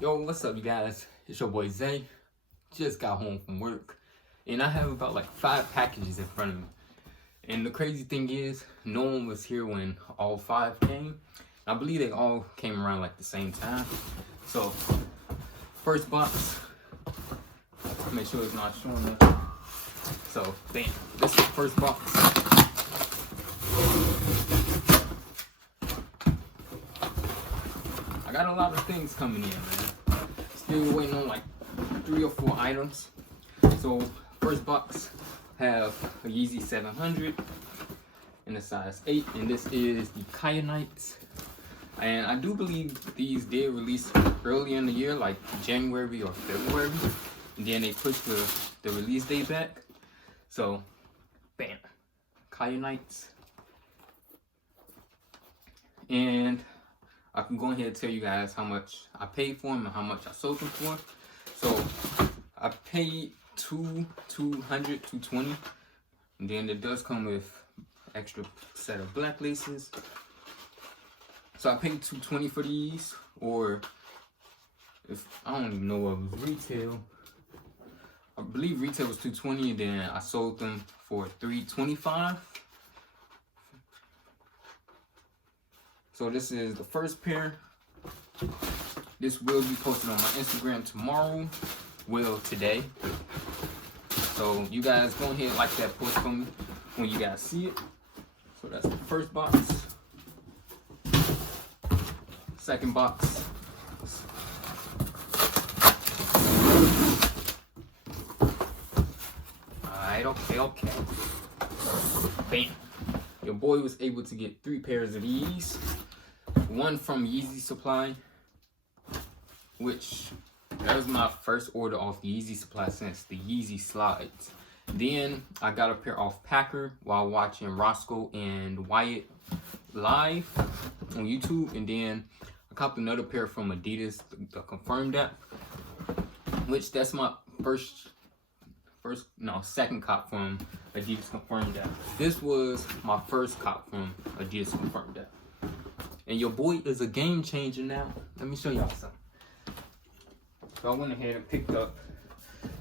Yo, what's up, you guys? It's your boy Zay. Just got home from work, and I have about like 5 packages in front of me. And the crazy thing is, no one was here when all 5 came. I believe they all came around like the same time. So, first box, make sure it's not showing up. So, bam, this is the first box. I got a lot of things coming in, man. Still waiting on like 3 or 4 items. So first box have a Yeezy 700 in a size 8, and this is the Kyanites. And I do believe these did release early in the year, like January or February, and then they pushed the release date back. So bam, Kyanites. And I can go ahead and tell you guys how much I paid for them and how much I sold them for. So I paid $220, and then it does come with extra set of black laces. So I paid $220 for these, or if I don't even know what was retail. I believe retail was $220, and then I sold them for $325. So this is the first pair. This will be posted on my Instagram tomorrow. Well, today. So you guys go ahead and like that post for me when you guys see it. So that's the first box. Second box. Alright, okay. Bam. Your boy was able to get 3 pairs of these. One from Yeezy Supply, which that was my first order off the Yeezy Supply since the Yeezy Slides. Then I got a pair off Packer while watching Roscoe and Wyatt live on YouTube, and then I copped another pair from Adidas, the Confirmed app, which that's my second cop from Adidas Confirmed app. This was my first cop from Adidas Confirmed app. And your boy is a game changer now. Let me show y'all something. So I went ahead and picked up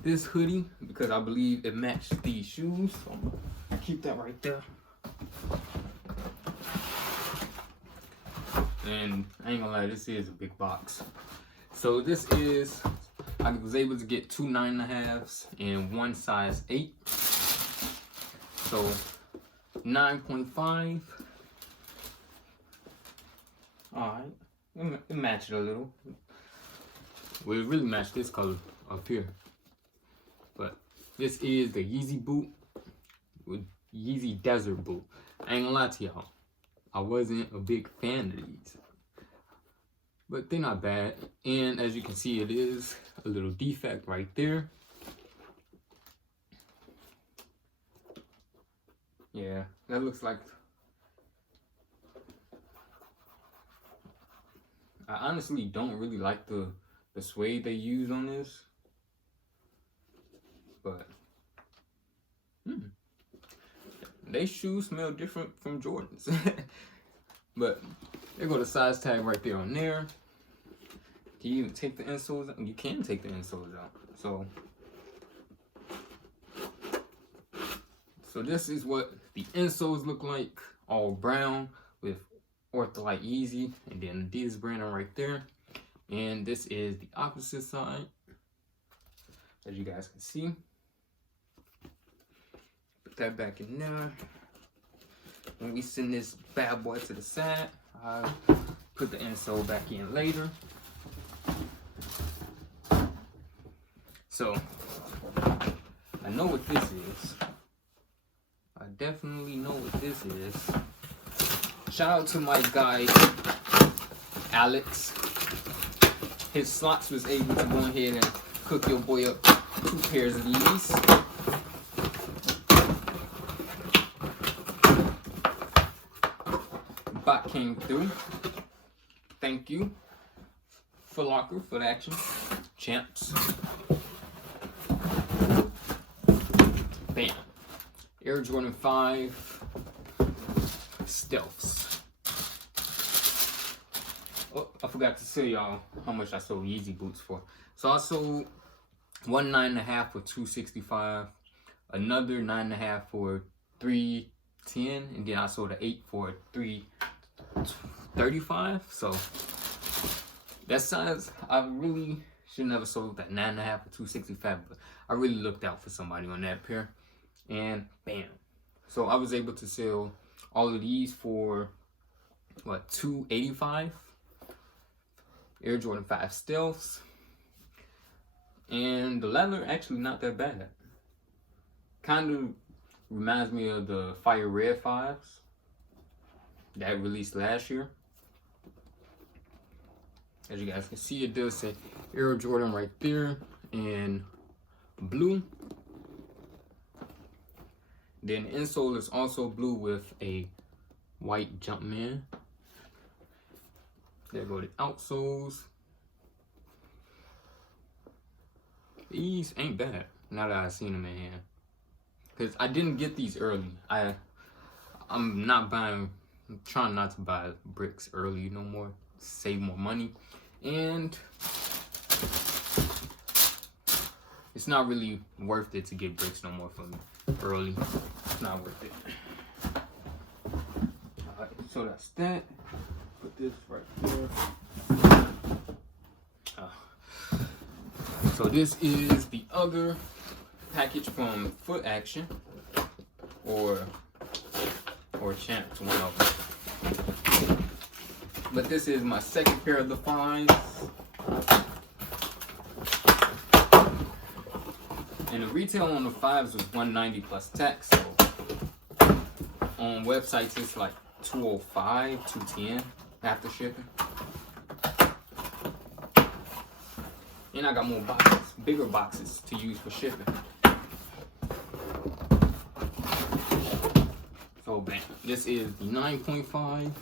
this hoodie because I believe it matched these shoes. So I'm gonna keep that right there. And I ain't gonna lie, this is a big box. So this is, I was able to get 2 9.5s and 1 size 8. So 9.5. Alright, it matched a little. Well, it really matched this color up here. But this is the Yeezy boot with Yeezy Desert boot. I ain't gonna lie to y'all, I wasn't a big fan of these, but they're not bad. And as you can see, it is a little defect right there. Yeah, that looks like, I honestly don't really like the suede they use on this, but they shoes smell different from Jordans. But there go the size tag right there on there. Can you even take the insoles out? You can take the insoles out. So this is what the insoles look like, all brown with Ortholite Yeezy and then Adidas branding right there. And this is the opposite side, as you guys can see. Put that back in there. When we send this bad boy to the side, I'll put the insole back in later. So I know what this is. I definitely know what this is. Shout out to my guy Alex. His slots was able to go ahead and cook your boy up 2 pairs of these. Bot came through. Thank you, Foot Locker, Foot Action, Champs. Bam. Air Jordan 5 Stealths. Oh, I forgot to tell y'all how much I sold Yeezy boots for. So I sold one 9.5 for $265, another 9.5 for $310, and then I sold an 8 for $335. So that size, I really should never sold that 9.5 for $265, but I really looked out for somebody on that pair, and bam. So I was able to sell all of these for what, $285. Air Jordan 5 Stealths, and the leather actually not that bad. Kind of reminds me of the Fire Red 5s that released last year. As you guys can see, it does say Air Jordan right there in blue. Then the insole is also blue with a white Jumpman. There go the outsoles. These ain't bad now that I've seen them in hand. Cause I didn't get these early. I'm trying not to buy bricks early no more. Save more money. And it's not really worth it to get bricks no more for me early. It's not worth it. Alright, so that's that. Put this right there. So this is the other package from Foot Action or Champs, one of them. But this is my second pair of the finds. And the retail on the 5s was $190 plus tax. So on websites it's like $205, $210 after shipping. And I got more boxes, bigger boxes to use for shipping. So bam, this is the 9.5.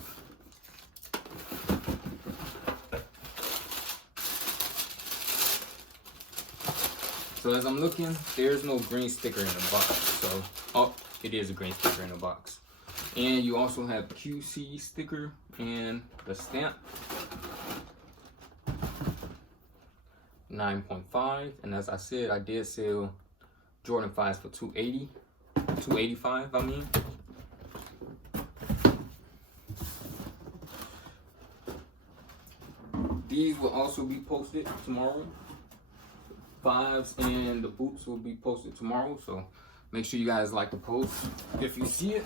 So as I'm looking, there's no green sticker in the box. So, oh, it is a green sticker in the box. And you also have QC sticker and the stamp. 9.5, and as I said, I did sell Jordan 5s for $285, I mean. These will also be posted tomorrow. 5s and the boots will be posted tomorrow, so make sure you guys like the post if you see it.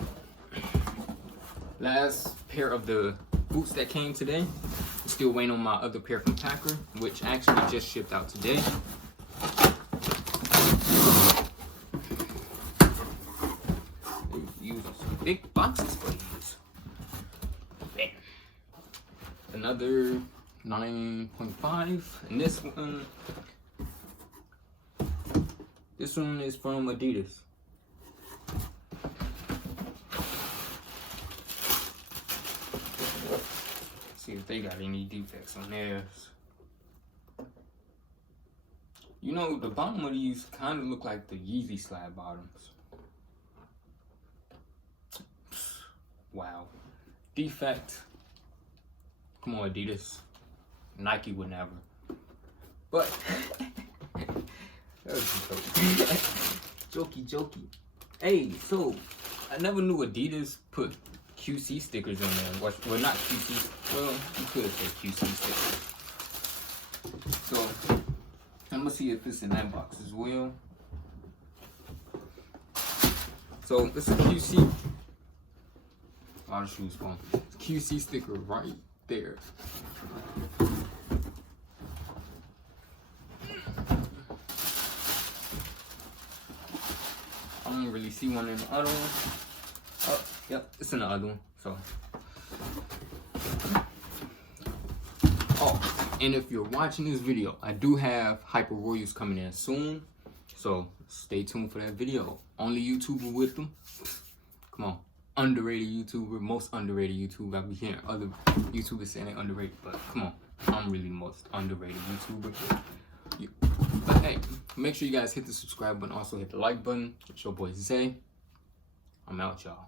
Last pair of the boots that came today. Still waiting on my other pair from Packer, which actually just shipped out today. Using some big boxes for these. Bam. Another 9.5, and this one is from Adidas. See if they got any defects on theirs. You know, the bottom of these kind of look like the Yeezy slide bottoms. Wow. Defect. Come on, Adidas. Nike would never. But that was jokey. Hey, so I never knew Adidas put QC stickers in there. Well, not QC. Well, you could say QC stickers. So I'm gonna see if it's in that box as well. So this is QC. A lot of shoes phone. QC sticker right there. I don't really see one in the other one. Oh, yep, it's in the other one. So, oh, and if you're watching this video, I do have Hyper Royals coming in soon. So stay tuned for that video. Only YouTuber with them. Come on, underrated YouTuber, most underrated YouTuber. I've been hearing other YouTubers saying they're underrated, but come on, I'm really the most underrated YouTuber. But hey, make sure you guys hit the subscribe button, also hit the like button. It's your boy Zay. I'm out, y'all.